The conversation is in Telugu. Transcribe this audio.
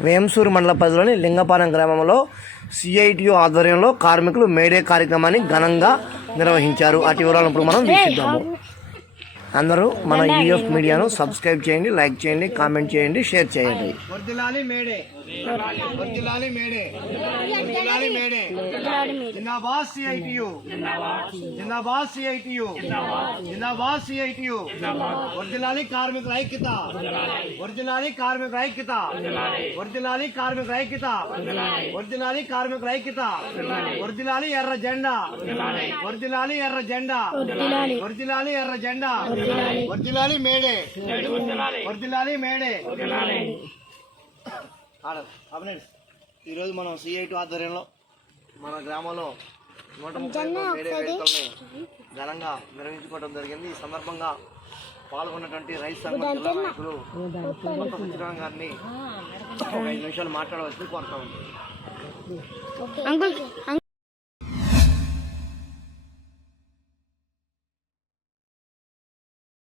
వేంసూరు మండల పరిధిలోని లింగపాలెం గ్రామంలో సిఐటియు ఆధ్వర్యంలో కార్మికులు మేడే కార్యక్రమాన్ని ఘనంగా నిర్వహించారు. అటు వివరాలను ఇప్పుడు మనం వీక్షిద్దాము. అందరూ మన యూఎఫ్ మీడియాను సబ్స్క్రైబ్ చేయండి లైక్ చేయండి కామెంట్ చేయండి షేర్ చేయండి. కార్మికుల ఐక్యత. కార్మికుల ఐక్యత. కార్మికుల ఐక్యత. వర్దిలాలి కార్మికుల ఐక్యత. వర్దిలాలి ఎర్ర జెండా. వర్దిలాలి ఎర్ర జెండా. వర్దిలాలి ఎర్ర జెండా. వర్దిలాలి మేడే. వర్దిలాలి మేడే. ఆడ, అభినయ్, ఈరోజు మనం సిఐటి ఆధ్వర్యంలో మన గ్రామంలో నూట ముప్పై మేడే వేడుకల్ని ఘనంగా నిర్వహించుకోవడం జరిగింది. ఈ సందర్భంగా పాల్గొన్నటువంటి రైతు సంఘం జిల్లా నాయకులు కొత్త సత్యనారాయణ గారిని ఒక ఐదు నిమిషాలు మాట్లాడవలసింది కోరుతా అంకుల్.